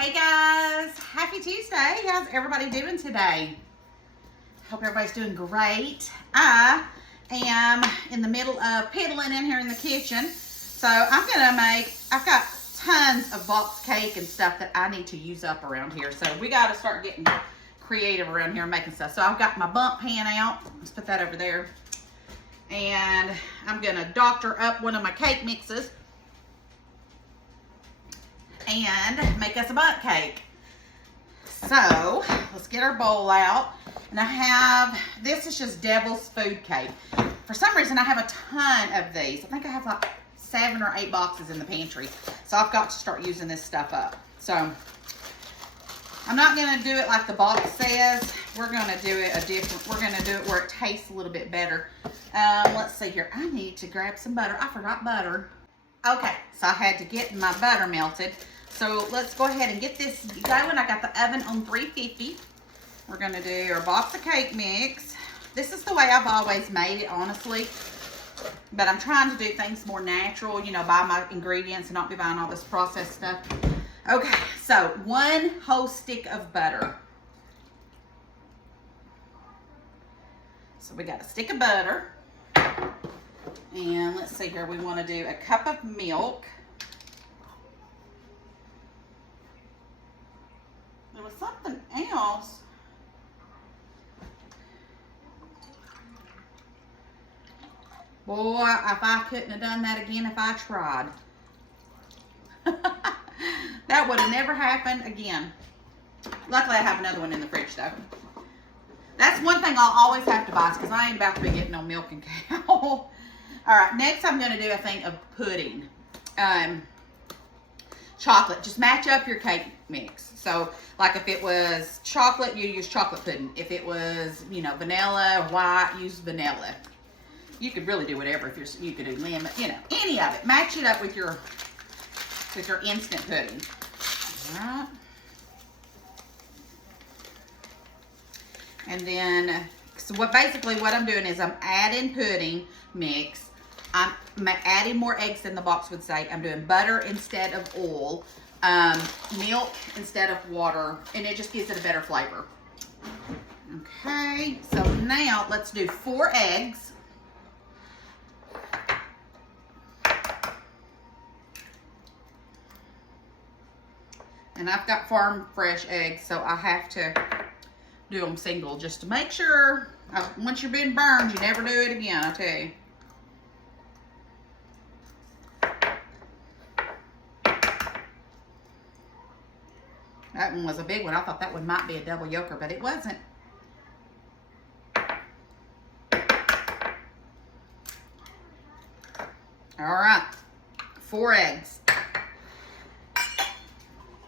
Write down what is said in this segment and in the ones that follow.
Hey guys, happy Tuesday. How's everybody doing today? Hope everybody's doing great. I am in the middle of piddling in here in the kitchen. So I've got tons of box cake and stuff that I need to use up around here. So we got to start getting creative around here and making stuff. So I've got my Bundt pan out. Let's put that over there. And I'm going to doctor up one of my cake mixes and make us a Bundt cake. So let's get our bowl out. And this is just Devil's Food Cake. For some reason, I have a ton of these. I think I have like 7 or 8 boxes in the pantry. So I've got to start using this stuff up. So I'm not going to do it like the box says. We're going to do it we're going to do it where it tastes a little bit better. Let's see here. I need to grab some butter. I forgot butter. Okay, so I had to get my butter melted. So let's go ahead and get this going. I got the oven on 350. We're going to do our box of cake mix. This is the way I've always made it, honestly. But I'm trying to do things more natural, you know, buy my ingredients and not be buying all this processed stuff. Okay, so 1 whole stick of butter. So we got a stick of butter. And let's see here, we want to do a cup of milk. There was something else. Boy, if I couldn't have done that again if I tried. That would have never happened again. Luckily, I have another one in the fridge, though. That's one thing I'll always have to buy, because I ain't about to be getting no milk and cow. All right, next I'm going to do a thing of pudding. Chocolate. Just match up your cake mix. So, like if it was chocolate, you use chocolate pudding. If it was, you know, vanilla or white, use vanilla. You could really do whatever. If you could do lemon, you know, any of it. Match it up with your instant pudding. All right. And then, so what I'm doing is I'm adding pudding mix. I'm adding more eggs than the box would say. I'm doing butter instead of oil, milk instead of water, and it just gives it a better flavor. Okay, so now let's do 4 eggs. And I've got farm fresh eggs, so I have to do them single just to make sure. Once you've been burned, you never do it again, I tell you. That one was a big one. I thought that one might be a double yolker, but it wasn't. All right, 4 eggs.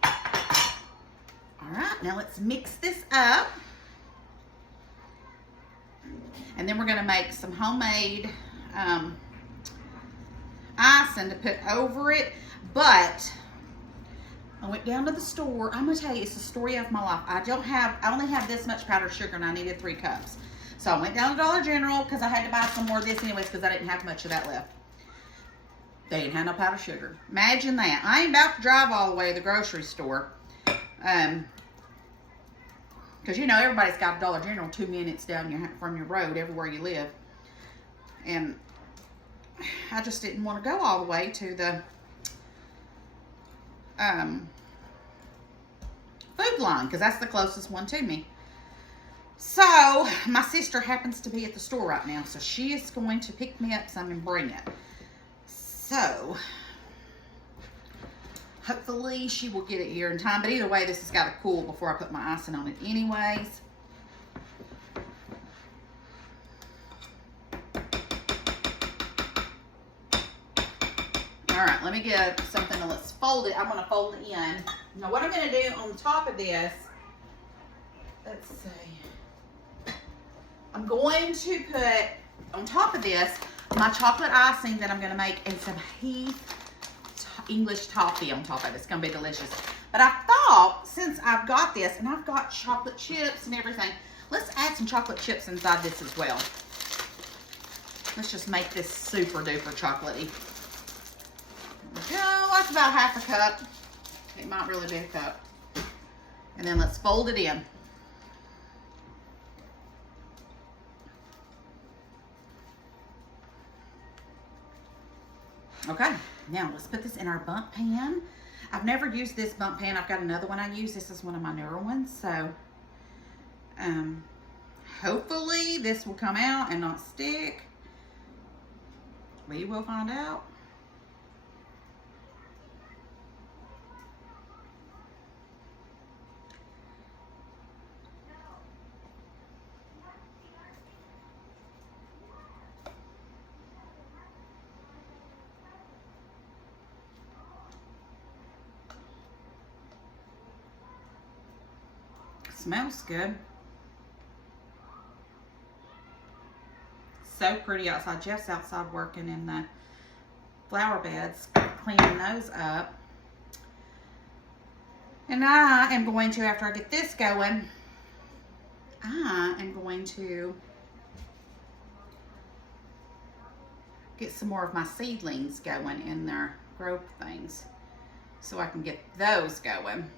All right, now let's mix this up. And then we're gonna make some homemade icing to put over it. But I went down to the store. I'm gonna tell you, it's the story of my life. I only have this much powdered sugar, and I needed 3 cups. So I went down to Dollar General because I had to buy some more of this anyways, because I didn't have much of that left. They didn't have no powdered sugar. Imagine that. I ain't about to drive all the way to the grocery store. Because you know everybody's got a Dollar General 2 minutes down from your road everywhere you live. And I just didn't want to go all the way to the food line, because that's the closest one to me. So my sister happens to be at the store right now, so she is going to pick me up some and bring it. So hopefully she will get it here in time. But either way, this has got to cool before I put my icing on it anyways. All right, let me get something and let's fold it. I'm going to fold it in. Now what I'm going to do on top of this, let's see. I'm going to put on top of this my chocolate icing that I'm going to make, and some English toffee on top of it. It's going to be delicious. But I thought, since I've got this, and I've got chocolate chips and everything, let's add some chocolate chips inside this as well. Let's just make this super duper chocolatey. There we go. That's about 1/2 cup. It might really be a cup. And then let's fold it in. Okay, now let's put this in our Bundt pan. I've never used this Bundt pan. I've got another one I use. This is one of my newer ones. So hopefully this will come out and not stick. We will find out. Smells good. So pretty outside. Jeff's outside working in the flower beds, cleaning those up. And I am going to, after I get this going, I am going to get some more of my seedlings going in their growth things so I can get those going.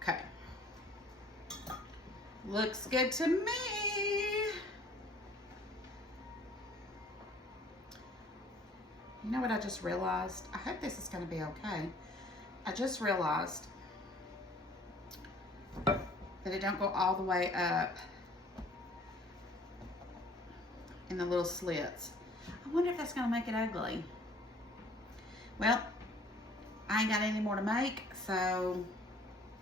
Okay. Looks good to me. You know what I just realized? I hope this is going to be okay. I just realized that it don't go all the way up in the little slits. I wonder if that's going to make it ugly. Well, I ain't got any more to make, so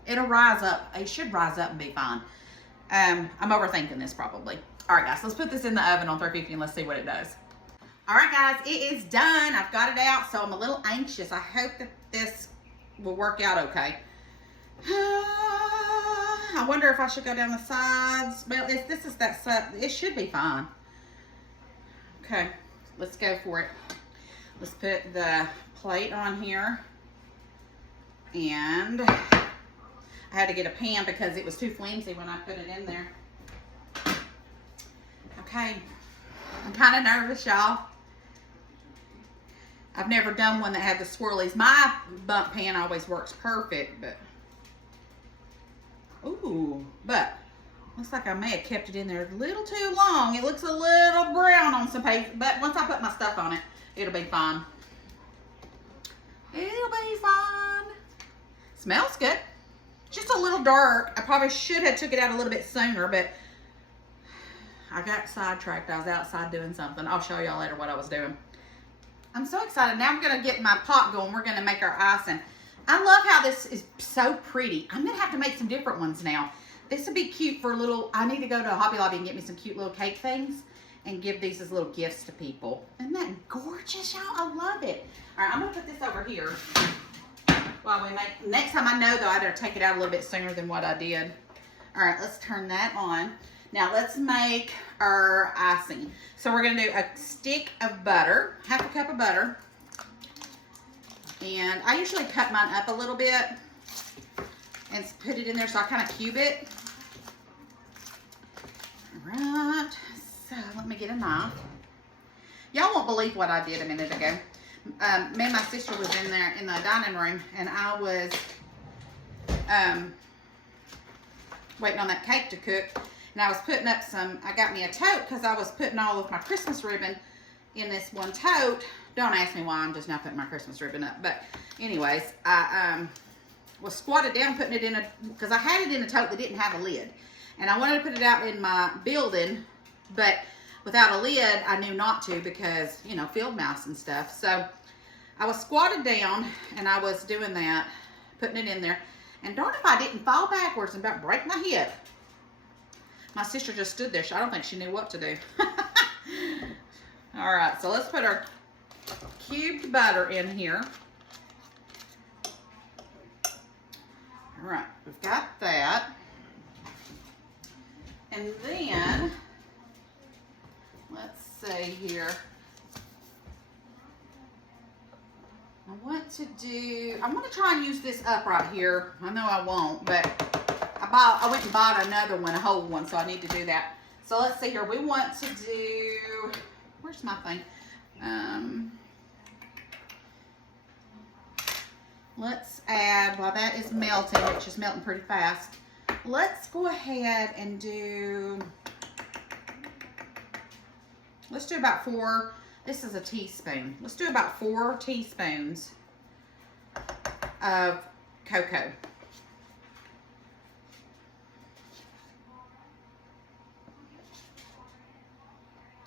it'll rise up. It should rise up and be fine. I'm overthinking this probably. All right, guys, let's put this in the oven on 350 and let's see what it does. All right, guys, it is done. I've got it out, so I'm a little anxious. I hope that this will work out okay. I wonder if I should go down the sides. Well, this is that side. It should be fine. Okay, let's go for it. Let's put the plate on here. And I had to get a pan because it was too flimsy when I put it in there. Okay, I'm kind of nervous, y'all. I've never done one that had the swirlies. My Bundt pan always works perfect, but but looks like I may have kept it in there a little too long. It looks a little brown on some paper, but once I put my stuff on it, it'll be fine. It'll be fine. Smells good. Just a little dark. I probably should have took it out a little bit sooner, but I got sidetracked. I was outside doing something. I'll show y'all later what I was doing. I'm so excited. Now I'm going to get my pot going. We're going to make our icing. I love how this is so pretty. I'm going to have to make some different ones now. This would be cute for little, I need to go to Hobby Lobby and get me some cute little cake things and give these as little gifts to people. Isn't that gorgeous, y'all? I love it. All right, I'm going to put this over here while we make, next time I know though, I better take it out a little bit sooner than what I did. All right, let's turn that on. Now let's make our icing. So we're gonna do a stick of butter, half a cup of butter. And I usually cut mine up a little bit and put it in there so I kind of cube it. All right, so let me get a knife. Y'all won't believe what I did a minute ago. Me and my sister was in there in the dining room and I was waiting on that cake to cook. And I was putting up some, I got me a tote because I was putting all of my Christmas ribbon in this one tote. Don't ask me why, I'm just now putting my Christmas ribbon up. But anyways, I was squatted down putting it in because I had it in a tote that didn't have a lid. And I wanted to put it out in my building, but without a lid, I knew not to because, you know, field mouse and stuff. So I was squatted down and I was doing that, putting it in there. And darn if I didn't fall backwards and about break my hip. My sister just stood there. I don't think she knew what to do. All right, so let's put our cubed butter in here. All right, we've got that. And then, let's see here. I want to try and use this up right here. I know I won't, but I went and bought another one, a whole one, so I need to do that. So let's see here. We want to do, where's my thing? let's add, while that is melting, which is melting pretty fast, let's go ahead and do, let's do about 4, this is a teaspoon. Let's do about 4 teaspoons of cocoa.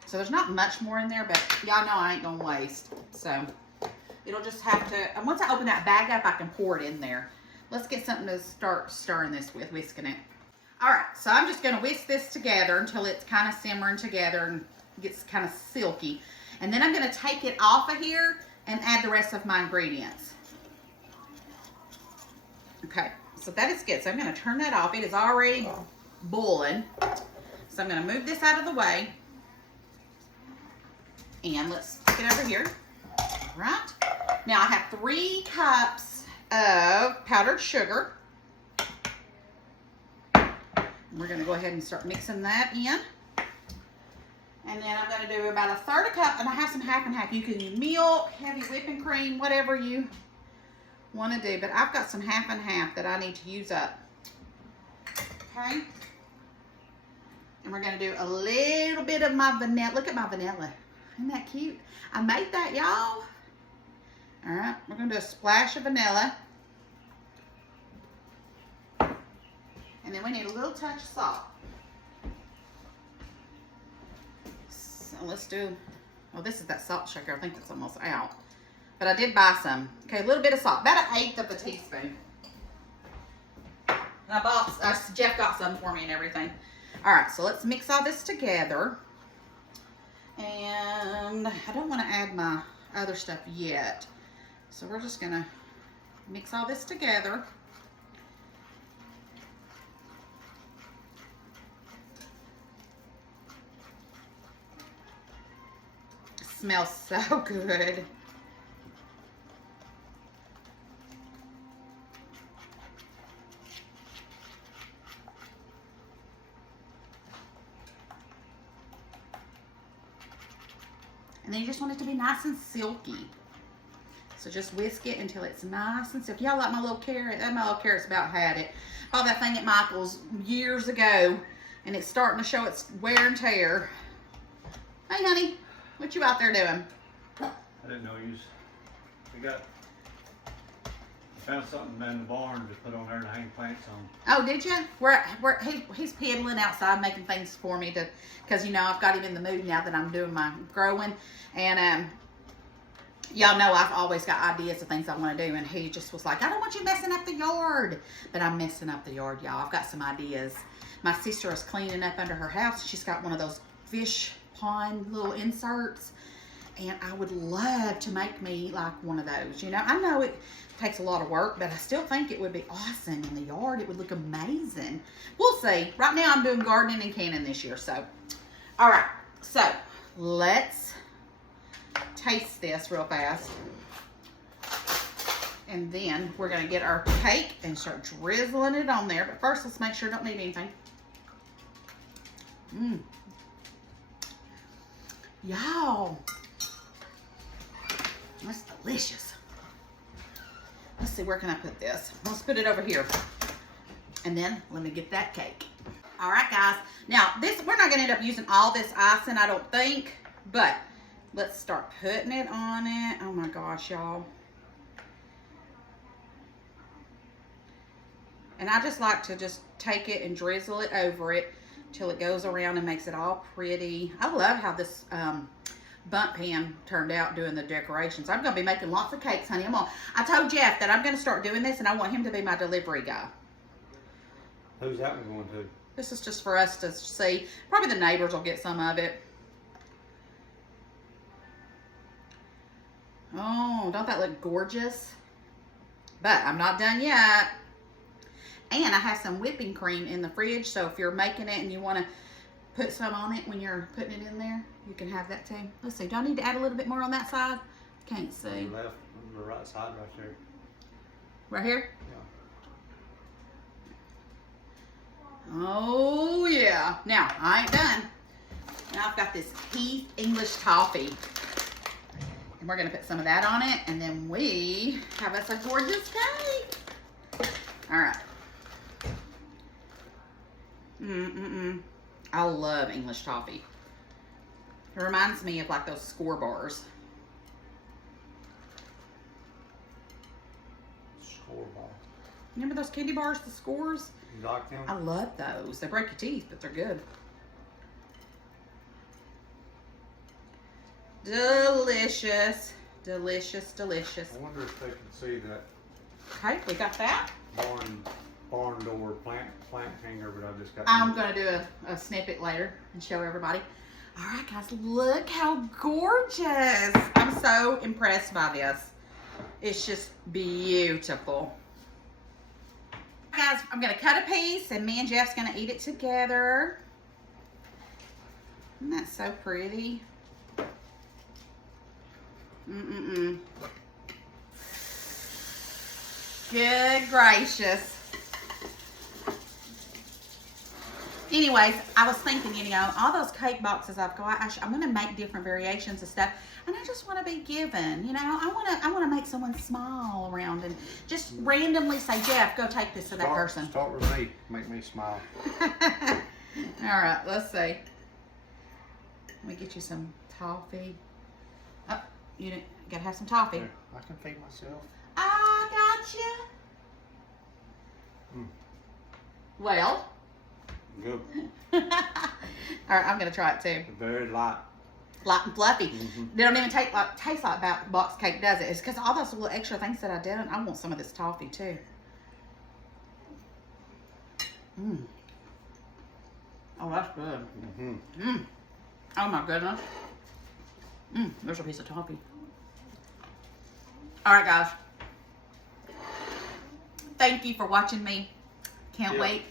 So there's not much more in there, but y'all know I ain't gonna waste. So it'll just have to, and once I open that bag up, I can pour it in there. Let's get something to start stirring this with, whisking it. All right, so I'm just gonna whisk this together until it's kind of simmering together and gets kind of silky. And then I'm gonna take it off of here and add the rest of my ingredients. Okay, so that is good. So I'm gonna turn that off. It is already boiling. So I'm gonna move this out of the way. And let's get over here. All right. Now I have 3 cups of powdered sugar. We're going to go ahead and start mixing that in. And then I'm going to do about a 1/3 cup, and I have some half and half. You can use milk, heavy whipping cream, whatever you want to do. But I've got some half and half that I need to use up. Okay. And we're going to do a little bit of my vanilla. Look at my vanilla. Isn't that cute? I made that, y'all. All right, we're gonna do a splash of vanilla. And then we need a little touch of salt. So let's do, well, this is that salt shaker. I think it's almost out. But I did buy some. Okay, a little bit of salt, about 1/8 of a teaspoon. And I bought, Jeff got some for me and everything. All right, so let's mix all this together. And I don't want to add my other stuff yet. So we're just going to mix all this together. It smells so good. And then you just want it to be nice and silky. So just whisk it until it's nice and silky. Y'all like my little carrot? My little carrot's about had it. Bought that thing at Michael's years ago, and it's starting to show its wear and tear. Hey, honey, what you out there doing? I didn't know I found something in the barn to put on there to hang plants on. Oh, did you? He's peddling outside, making things for me to, because you know I've got him in the mood now that I'm doing my growing, and y'all know I've always got ideas of things I want to do, and he just was like, I don't want you messing up the yard, but I'm messing up the yard, y'all. I've got some ideas. My sister is cleaning up under her house. She's got one of those fish pond little inserts, and I would love to make me like one of those. You know, I know it takes a lot of work, but I still think it would be awesome in the yard. It would look amazing. We'll see. Right now I'm doing gardening and canning this year. So, all right. So let's taste this real fast. And then we're going to get our cake and start drizzling it on there. But first, let's make sure I don't need anything. Y'all, that's delicious. Let's see, where can I put this? Let's put it over here. And then let me get that cake. All right, guys. Now, we're not going to end up using all this icing, I don't think. But let's start putting it on it. Oh my gosh, y'all. And I just like to just take it and drizzle it over it till it goes around and makes it all pretty. I love how this Bundt pan turned out doing the decorations. I'm going to be making lots of cakes, honey. I told Jeff that I'm going to start doing this, and I want him to be my delivery guy. Who's that one going to? This is just for us to see. Probably the neighbors will get some of it. Oh, don't that look gorgeous? But I'm not done yet. And I have some whipping cream in the fridge, so if you're making it and you want to put some on it when you're putting it in there, you can have that too. Let's see, do I need to add a little bit more on that side? Can't see. The left, the right side right there. Right here? Yeah. Oh yeah. Now, I ain't done. Now I've got this Heath English toffee. And we're gonna put some of that on it, and then we have us a gorgeous cake. All right. I love English toffee. It reminds me of like those score bars. Score bar. Remember those candy bars, the scores? You like them? I love those. They break your teeth, but they're good. Delicious. Delicious, delicious. I wonder if they can see that Okay, we got that. barn door plant hanger, but I just got. I'm going to do a snippet later and show everybody. All right, guys, look how gorgeous. I'm so impressed by this. It's just beautiful. Guys, I'm going to cut a piece, and me and Jeff's going to eat it together. Isn't that so pretty? Good gracious. Anyways, I was thinking, you know, all those cake boxes I've got, I'm going to make different variations of stuff, and I just want to be given, you know, I want to make someone smile around and just randomly say, Jeff, go take this to that person. Start with me. Make me smile. All right, let's see. Let me get you some toffee. Oh, you got to have some toffee. Here, I can feed myself. I got you. Well. Good. All right, I'm gonna try it too. Very light. Light and fluffy. They don't even taste like box cake, does it? It's because all those little extra things that I did. I want some of this toffee too. Oh, that's good. Oh my goodness. There's a piece of toffee. All right, guys. Thank you for watching me. Can't wait.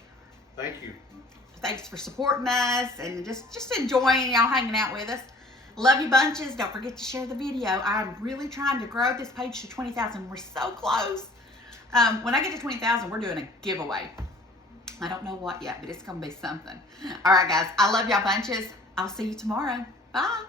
Thank you. Thanks for supporting us and just enjoying y'all hanging out with us. Love you bunches. Don't forget to share the video. I'm really trying to grow this page to 20,000. We're so close. When I get to 20,000, we're doing a giveaway. I don't know what yet, but it's going to be something. All right, guys. I love y'all bunches. I'll see you tomorrow. Bye.